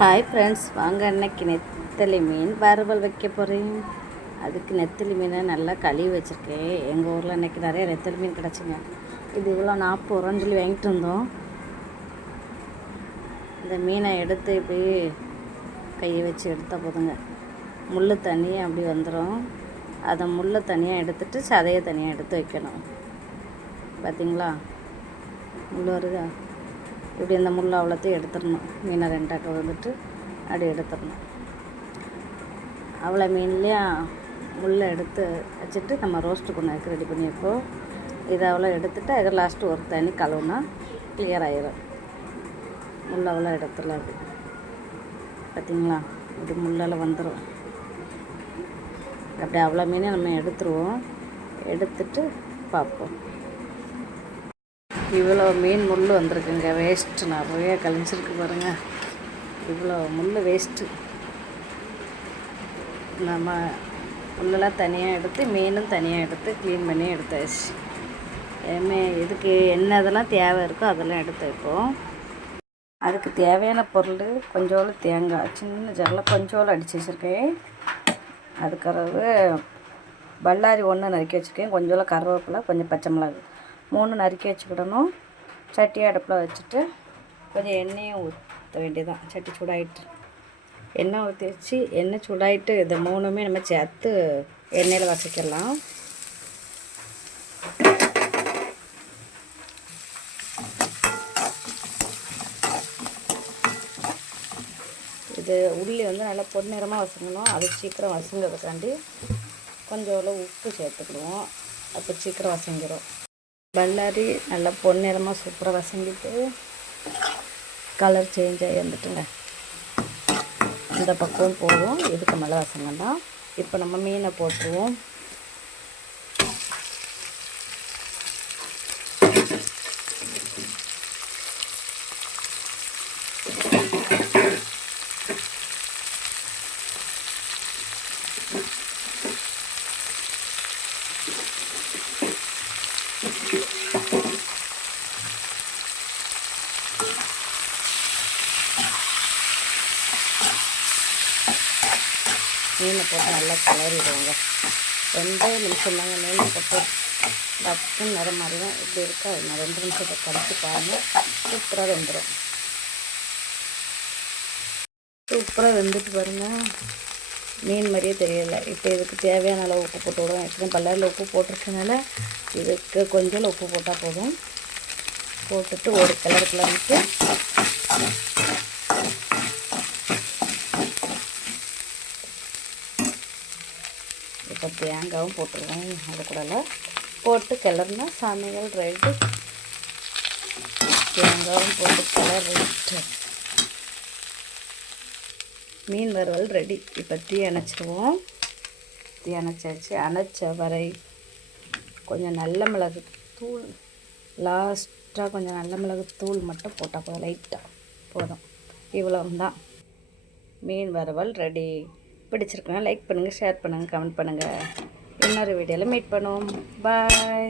Hi friends, வாங்க இன்னைக்கு நெத்தலி மீன் வறுவல் வைக்க போகிறேன். அதுக்கு நெத்தலி மீனை நல்லா கழுவி வச்சுருக்கேன். எங்கள் ஊரில் இன்றைக்கி நிறைய நெத்தலி மீன் கிடச்சிங்க. இது இவ்வளோ 40 ரூபான்னு சொல்லி வாங்கிட்டு இருந்தோம். இந்த மீனை எடுத்து இப்படி கையை வச்சு எடுத்தால் போதுங்க, முள் தனியாக அப்படி வந்துடும். அதை முள்ளை தனியாக எடுத்துட்டு சதையை தனியாக எடுத்து வைக்கணும். பார்த்திங்களா, முள் வருதா? இப்படி அந்த முள் அவ்வளோத்தையும் எடுத்துடணும். மீனை ரெண்டாக்க வந்துட்டு அப்படி எடுத்துடணும். அவ்வளோ மீன்லேயும் முள்ளை எடுத்து வச்சுட்டு நம்ம ரோஸ்ட்டு கொண்டாக்கு ரெடி பண்ணி வைப்போம். இதை அவ்வளோ எடுத்துகிட்டு அதுக்கு லாஸ்ட்டு ஒரு தண்ணி கழுவுனா கிளியர் ஆகிரும். முள் அவ்வளோ எடுத்துடலாம். அப்படி பார்த்திங்களா, இப்படி முள்ளெல்லாம் வந்துடும். அப்படி அவ்வளோ மீனை நம்ம எடுத்துருவோம். எடுத்துட்டு பார்ப்போம். இவ்வளோ மீன் முள் வந்திருக்குங்க. வேஸ்ட்டு நிறைய கழிஞ்சிருக்கு பாருங்கள். இவ்வளோ முள் வேஸ்ட்டு. நம்ம முள்ளெல்லாம் தனியாக எடுத்து மீனும் தனியாக எடுத்து க்ளீன் பண்ணி எடுத்தாச்சு. இதுக்கு என்ன இதெல்லாம் தேவை இருக்கோ அதெல்லாம் எடுத்து வைப்போம். அதுக்கு தேவையான பொருள் கொஞ்சோளு தேங்காய், சின்ன ஜரில் கொஞ்சோளு அடித்து வச்சுருக்கேன். அதுக்கறவு பல்லாரி 1 நறுக்கி வச்சுருக்கேன். கொஞ்சோளு கருவேப்பிலை, கொஞ்சம் பச்சை மிளகு 3 நறுக்கி வச்சுக்கிடணும். சட்டி அடுப்பில் வச்சுட்டு கொஞ்சம் எண்ணெயும் ஊற்ற வேண்டியதான். சட்டி சூடாகிட்டு எண்ணெய் ஊற்றி வச்சு எண்ணெய் சூடாகிட்டு இதை 3மே நம்ம சேர்த்து எண்ணெயில் வதக்கிடலாம். இது உள்ளி நல்லா பொன்னிறமாக வசங்கணும். அது சீக்கிரம் வசங்கிறதுக்காண்டி கொஞ்சம் உப்பு சேர்த்துக்கிடுவோம். அப்போ சீக்கிரம் வசங்கிடும். பல்லாரி நல்லா பொன்னிறமாக சூப்பராக வசங்கிட்டு கலர் சேஞ்ச் ஆகி வந்துட்டுங்க. இந்த பக்கம் போதும். இதுக்கு மேலே வசங்கன்னா இப்போ நம்ம மீனை போட்டுருவோம். மீனை போட்டு நல்லா கிளறிடுவோங்க. 2 நிமிஷம் தாங்க மீனை போட்டு டக்குன்னு நிறம் மாதிரி தான் இப்படி இருக்கா. நான் 2 நிமிஷத்தை கழித்து பாருங்கள். சூப்பராக வெந்துடும். சூப்பராக வெந்துட்டு பாருங்கள். மீன் மாதிரியே தெரியலை. இப்போ இதுக்கு தேவையான அளவு உப்பு போட்டு விடுவோம். எப்படியும் பல்லாரில் உப்பு போட்டிருக்கனால இதுக்கு கொஞ்சம் உப்பு போட்டால் போதும். போட்டுட்டு ஒரு கிளறிட்டு இப்போ தேங்காயும் போட்டுருவோம். அது கூட போட்டு கிளறுனா சமையல் ரெடி. தேங்காயும் போட்டு கிளறிட்டு மீன் வறுவல் ரெடி. இப்போ தீ அணைச்சிடுவோம். தீ அணைச்சாச்சு. அணைச்ச வரை கொஞ்சம் நல்ல மிளகு தூள், லாஸ்ட்டாக கொஞ்சம் நல்ல மிளகு தூள் மட்டும் போட்டால் போதும். லைட்டாக போதும். இவ்வளோ தான் மீன் வறுவல் ரெடி. பிடிச்சிருக்குன்னா லைக் பண்ணுங்கள், ஷேர் பண்ணுங்கள், கமெண்ட் பண்ணுங்கள். இன்னொரு வீடியோவில் மீட் பண்ணுவோம். பாய்.